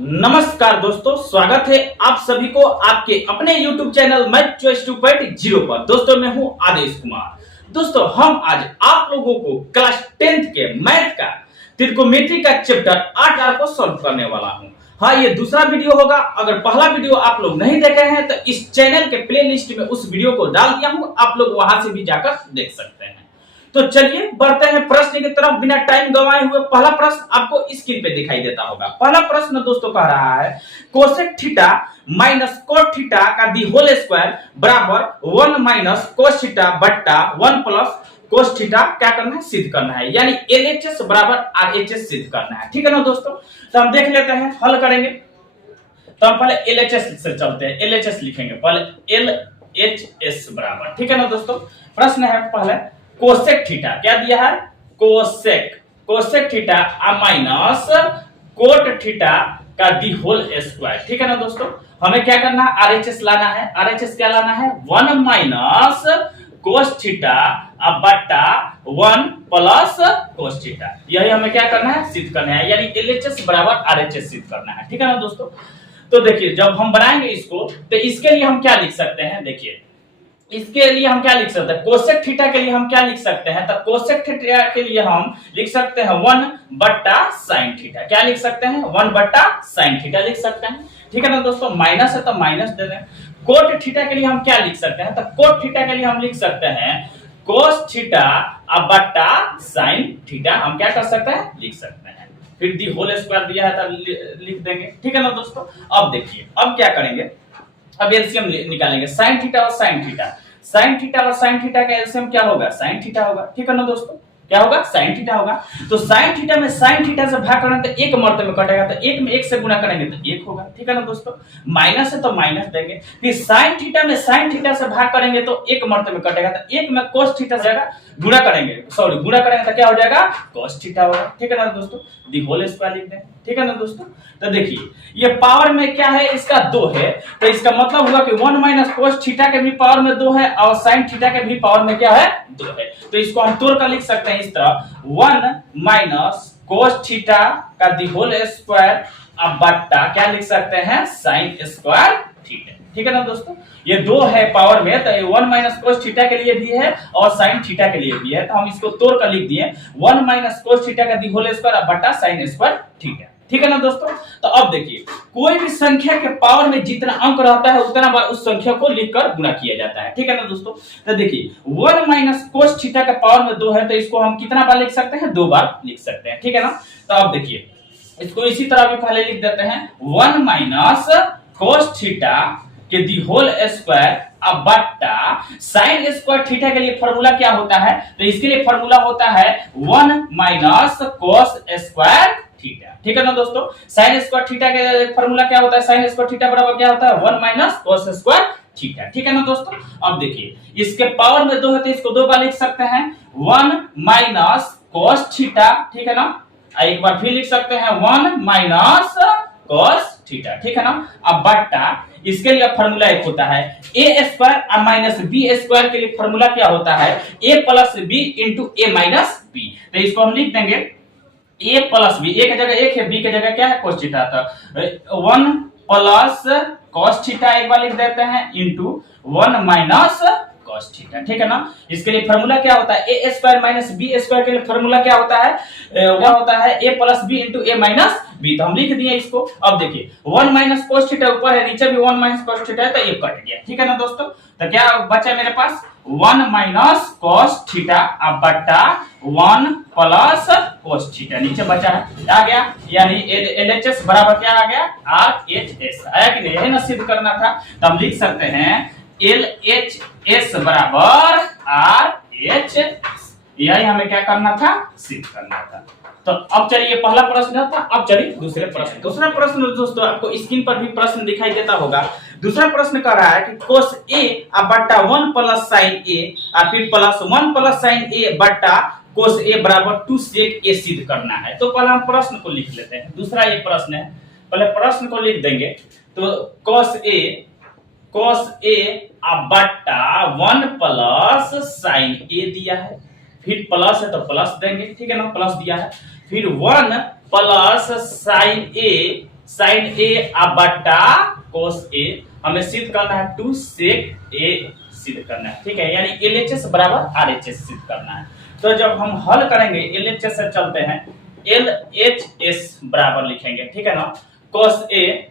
नमस्कार दोस्तों, स्वागत है आप सभी को आपके अपने YouTube चैनल मैथ चॉइस 2.0 पर। दोस्तों मैं हूं आदेश कुमार। दोस्तों हम आज आप लोगों को क्लास 10th के मैथ का त्रिकोणमिति का चैप्टर 8 को सॉल्व करने वाला हूं। हाँ, ये दूसरा वीडियो होगा। अगर पहला वीडियो आप लोग नहीं देखे हैं तो इस चैनल के प्ले लिस्ट में उस वीडियो को डाल दिया हूं, आप लोग वहां से भी जाकर देख सकते हैं। तो चलिए बढ़ते हैं प्रश्न की तरफ बिना टाइम गंवाए हुए। पहला प्रश्न आपको स्क्रीन पे दिखाई देता होगा। पहला प्रश्न दोस्तों कह रहा है cosec theta minus cot theta का दी होल स्क्वायर बराबर 1 माइनस कोस थीटा बट्टा 1 प्लस कोस थीटा क्या करना है, सिद्ध करना है। यानी एलएचएस बराबर आरएचएस सिद्ध करना है। ठीक है ना दोस्तों, तो हम देख लेते हैं, हल करेंगे। तो हम पहले एलएचएस से चलते हैं। एलएचएस लिखेंगे पहले, एलएचएस बराबर, ठीक है ना दोस्तों। प्रश्न है पहले कोसेक थीटा, क्या दिया है, cosec theta minus cot theta का दी होल स्क्वायर। ठीक है ना दोस्तों, हमें क्या करना है, आरएचएस लाना है। आरएचएस क्या लाना है, 1 माइनस कोस थीटा बट्टा 1 प्लस कोस थीटा। यही हमें क्या करना है, सिद्ध करना है। यानी एलएचएस बराबर आरएचएस सिद्ध करना है। ठीक है ना दोस्तों। तो देखिए जब हम बनाएंगे इसको तो इसके लिए हम क्या लिख सकते हैं, देखिए इसके लिए हम क्या लिख सकते हैं, कोसेक थीटा के लिए हम क्या लिख सकते हैं, तो कोसेक थीटा के लिए हम लिख सकते हैं 1 बट्टा साइन थीटा। क्या लिख सकते हैं, 1 बट्टा साइन थीटा लिख सकते हैं। ठीक है ना दोस्तों, माइनस है तो माइनस दे दें। कोट थीटा के लिए हम क्या लिख सकते हैं, तो कोट थीटा के लिए हम लिख सकते हैं कोस थीटा बट्टा साइन थीटा। हम क्या कर सकते हैं, लिख सकते हैं। फिर दी होल स्क्वायर दिया है तो लिख देंगे। ठीक है ना दोस्तों। अब देखिए अब क्या करेंगे, अब एलसीएम निकालेंगे। साइन थीटा और साइन थीटा, साइन थीटा और साइन थीटा का एलसीएम क्या होगा, साइन थीटा होगा। ठीक है ना दोस्तों, क्या होगा, साइन थीटा होगा। तो साइन थीटा में साइन थीटा से भाग करेंगे तो एक मर्ते में कटेगा, तो एक में एक से गुणा करेंगे तो एक होगा। ठीक है ना दोस्तों, माइनस है तो माइनस देंगे। फिर साइन थीटा में साइन थीटा से भाग करेंगे तो एक मर्ते में कटेगा, तो एक में कोस थीटा से गुणा करेंगे, गुणा करेंगे तो क्या हो जाएगा, कोस थीटा होगा। ठीक है ना दोस्तों, दी होल स्क्वायर लिख दें। ठीक है ना दोस्तों। तो देखिए ये पावर में क्या है, इसका 2 है, तो इसका मतलब हुआ कि 1 माइनस कोस थीटा के भी पावर में 2 है और साइन थीटा के भी पावर में क्या है, 2 है। तो इसको हम तोड़ कर लिख सकते हैं इस तरह, 1 माइनस कोस थीटा का दी होल स्क्वायर अब बट्टा क्या लिख सकते हैं, साइन स्क्वायर थीटा। ठीक है ना दोस्तों, ये 2 है पावर में, तो ये 1 माइनस कोस थीटा के लिए भी है और साइन थीटा के लिए भी है। तो हम इसको तोड़ कर लिख दिए 1 माइनस कोस थीटा का दी होल स्क्वायर बट्टा साइन स्क्वायर थीटा। ठीक है ना दोस्तों। तो अब देखिए कोई भी संख्या के पावर में जितना अंक रहता है उतना बार उस संख्या को लिखकर गुणा किया जाता है। ठीक है ना दोस्तों। तो देखिए 1 माइनस कोस थीटा का पावर में 2 है, तो इसको हम कितना बार लिख सकते हैं, 2 बार लिख सकते हैं। ठीक है ना। तो अब देखिए इसको इसी तरह भी पहले लिख देते हैं, 1 माइनस कोस थीटा के दी होल स्क्वायर अब बट्टा साइन स्क्वायर थीटा के लिए फॉर्मूला क्या होता है, तो इसके लिए फॉर्मूला होता है 1 माइनस कोस स्क्वायर थीटा। ठीक है ना दोस्तों, साइन स्क्वायर थीटा के फॉर्मूला क्या होता है, साइन स्क्वायर थीटा बराबर क्या होता है, 1 माइनस कोस स्क्वायर थीटा। ठीक है ना दोस्तों। अब देखिए इसके पावर में 2 है तो इसको 2 बार लिख सकते हैं, 1 माइनस कोस थीटा। ठीक है ना, एक बार फिर लिख सकते हैं 1 माइनस कोस थीटा। ठीक है ना। अब बट्टा इसके लिए फॉर्मूला एक होता है A square minus B square के लिए फॉर्मूला क्या होता है, A plus B into A minus B. तो इसको हम लिख देंगे ए प्लस बी, ए की जगह एक है, बी की जगह क्या है, कोस थीटा। तो 1 प्लस कोस थीटा एक बार लिख देते हैं इंटू 1 माइनस कोस थीटा। ठीक है ना। इसके लिए फॉर्मूला क्या होता है, A square minus B square के लिए फॉर्मूला क्या होता है, क्या होता है, A plus B into A minus B. तो हम लिख दिए इसको। अब देखिए 1 माइनस कोस थीटा ऊपर है, नीचे भी 1 माइनस कोस थीटा है, तो ये कट गया। ठीक है ना दोस्तों। तो क्या बचा मेरे पास, 1 माइनस कोस थीटा अब बट्टा 1 प्लस कोस थीटा, नीचे बचा है, आ गया। यानी एलएचएस बराबर क्या आ गया, आरएचएस आया कि नहीं, यही ना सिद्ध करना था। तो हम लिख सकते हैं एलएचएस बराबर आरएचएस, यही हमें क्या करना था, सिद्ध करना था। तो अब चलिए पहला प्रश्न था, अब चलिए दूसरे प्रश्न। दूसरा प्रश्न दोस्तों आपको स्क्रीन पर भी प्रश्न दिखाई देता होगा। दूसरा प्रश्न कह रहा है कि कोस ए बट्टा 1 प्लस साइन ए और फिर प्लस 1 प्लस साइन ए बट्टा कोस ए बराबर 2 सेक ए सिद्ध करना है। तो पहले हम प्रश्न को लिख लेते हैं। दूसरा ये प्रश्न है, पहले प्रश्न को लिख देंगे। तो कोस ए बट्टा 1 प्लस साइन ए दिया है, फिर प्लस है तो प्लस देंगे। ठीक है ना, प्लस दिया है, फिर 1 प्लस साइन ए साइन ए बटा कोस ए, हमें सिद्ध करना है 2 सेक ए सिद्ध करना है, ठीक है, यानी LHS बराबर RHS सिद्ध करना है। तो जब हम हल करेंगे LHS से चलते हैं, LHS बराबर लिखेंगे, ठीक है ना, कोस ए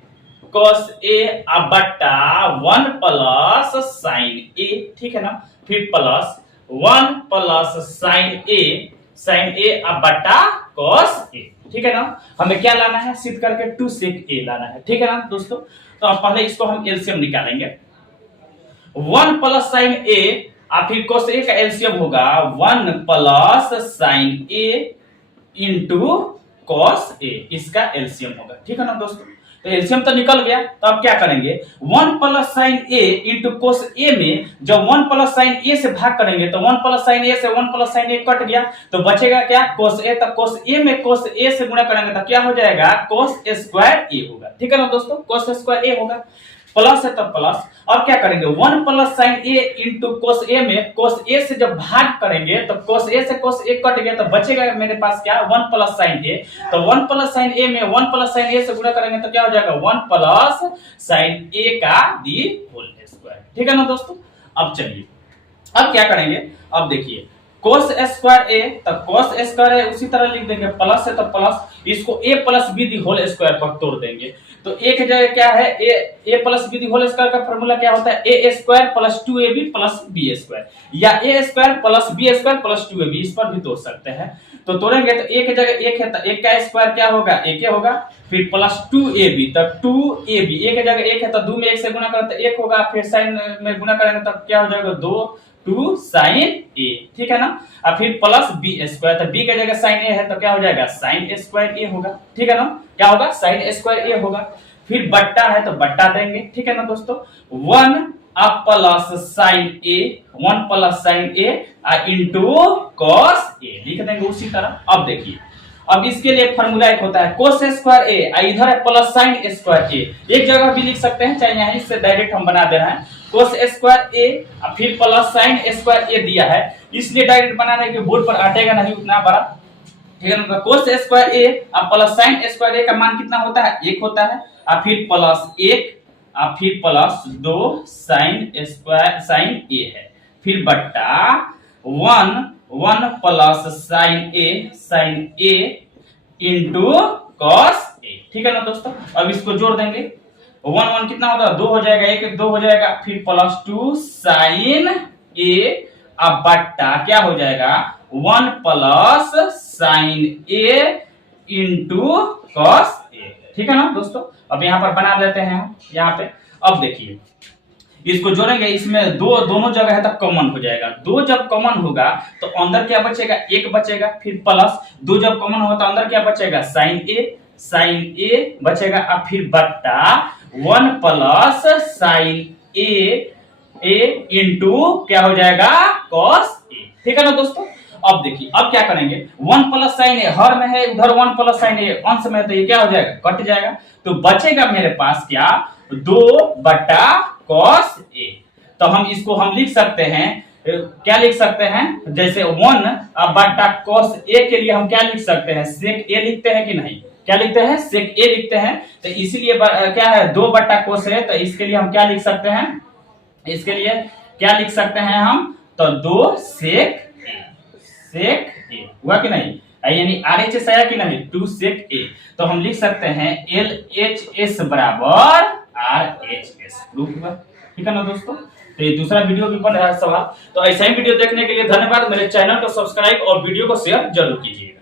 बटा 1 प्लस साइन ए, ठीक है ना, फिर प्लस 1 प्लस साइन ए बटा कोस ए, ठीक है ना। हमें क्या लाना है सिद्ध करके 2 सेक ए लाना है, ठीक है ना दोस्तों। तो अब पहले इसको हम एलसीएम निकालेंगे। 1 प्लस साइन ए और फिर कोस ए का एलसीएम होगा 1 प्लस साइन ए इंटू कोस ए, इसका एलसीएम होगा, ठीक है ना दोस्तों। तो एलसीएम तो निकल गया, तो अब क्या करेंगे 1 प्लस साइन ए इंटू कोस ए में जब 1 प्लस साइन ए से भाग करेंगे तो 1 प्लस साइन ए से 1 प्लस साइन ए कट गया, तो बचेगा क्या कोस ए। तो कोस ए में कोस ए से गुणा करेंगे तो क्या हो जाएगा कोस स्क्वायर ए होगा, ठीक है ना दोस्तों, कोस स्क्वायर ए होगा, प्लस है तो प्लस। अब क्या करेंगे 1 प्लस साइन ए इंटू कोस ए में कोस ए से जब भाग करेंगे तो कोस ए से कोस ए कट गया, तो बचेगा मेरे पास क्या 1 प्लस साइन ए। तो 1 प्लस साइन ए में 1 प्लस साइन ए से गुणा करेंगे तो क्या हो जाएगा 1 प्लस साइन ए का दी होल स्क्वायर, ठीक है ना दोस्तों। अब चलिए अब क्या करेंगे, अब देखिए कोस स्क्वायर ए, तो कोस स्क्वायर ए उसी तरह लिख देंगे, प्लस है तो प्लस, इसको A plus B the whole square पर तोड़ देंगे। तो ए की जगह क्या है A plus B the whole square का फॉर्मूला क्या होता है A square plus 2ab plus B square, या A square plus B square plus 2ab, इस पर भी तोड़ सकते हैं। तो तोड़ेंगे तो ए की जगह एक है तो एक का स्क्वायर क्या होगा एक होगा, फिर प्लस 2ab, तो 2ab, ए की जगह एक है तो 2 में 1 से गुणा करें तो 1 होगा, फिर साइन में गुणा करेंगे तो क्या हो जाएगा 2 साइन ए, ठीक है ना। और फिर प्लस बी स्क्वायर, तो बी की जगह साइन ए है तो क्या हो जाएगा साइन स्क्वायर ए होगा, ठीक है ना, क्या होगा साइन स्क्वायर ए होगा। फिर बट्टा है तो बट्टा देंगे, ठीक है ना दोस्तों, 1 plus sign A 1 plus sign A into cos A लिख देंगे उसी तरह। अब देखिए अब इसके लिए फॉर्मूला एक होता है कोस स्क्वायर ए, इधर है प्लस साइन स्क्वायर ए, एक जगह भी लिख सकते हैं, चाहे यहीं से डायरेक्ट हम बना दे रहे हैं कोस स्क्वायर ए फिर प्लस साइन स्क्वायर ए दिया है, इसलिए डायरेक्ट बनाने के बोर्ड पर अटेगा नहीं उतना बड़ा, ठीक है ना। कोस स्क्वायर ए प्लस साइन स्क्वायर ए का मान कितना होता है 1 होता है, और फिर प्लस 1 और फिर प्लस 2 साइन स्क्वायर साइन ए है, फिर बट्टा 1 plus sign A into cos A, ठीक है ना दोस्तों। अब इसको जोड़ देंगे 1 कितना होता है 2 हो जाएगा, 1 2 हो जाएगा, फिर प्लस 2 साइन ए अब बट्टा क्या हो जाएगा 1 plus sign A into cos A, ठीक है ना दोस्तों। अब यहाँ पर बना देते हैं यहाँ पे। अब देखिए इसको जोड़ेंगे, इसमें दोनों जगह है तो कॉमन हो जाएगा, 2 जब कॉमन होगा तो अंदर क्या बचेगा 1 बचेगा, फिर प्लस 2 जब कॉमन होगा तो अंदर क्या बचेगा साइन ए बचेगा, और फिर बट्टा 1 प्लस साइन ए इंटू क्या हो जाएगा कॉस ए, ठीक है ना दोस्तों। अब देखिए अब क्या करेंगे 1 प्लस साइन ए हर में है, उधर 1 प्लस साइन ए अंश में है, तो ये क्या हो जाएगा कट जाएगा, तो बचेगा मेरे पास क्या 2 बटा कॉस ए। तो हम इसको हम लिख सकते हैं, क्या लिख सकते हैं, जैसे 1 बटा कॉस ए के लिए हम क्या लिख सकते हैं सेक ए लिखते हैं कि नहीं, क्या लिखते हैं सेक ए लिखते हैं, तो इसीलिए क्या है 2 बटा कोस ए, तो इसके लिए हम क्या लिख सकते हैं, इसके लिए क्या लिख सकते हैं हम, तो 2 सेक ए हुआ कि नहीं, यानी RHS आया कि नहीं 2 सेक ए। तो हम लिख सकते हैं LHS बराबर RHS प्रूफ हुआ, ठीक है ना दोस्तों। तो ये दूसरा वीडियो भी बन रहा है सवाल, तो ऐसा ही वीडियो देखने के लिए धन्यवाद। मेरे चैनल को सब्सक्राइब और वीडियो को शेयर जरूर कीजिएगा।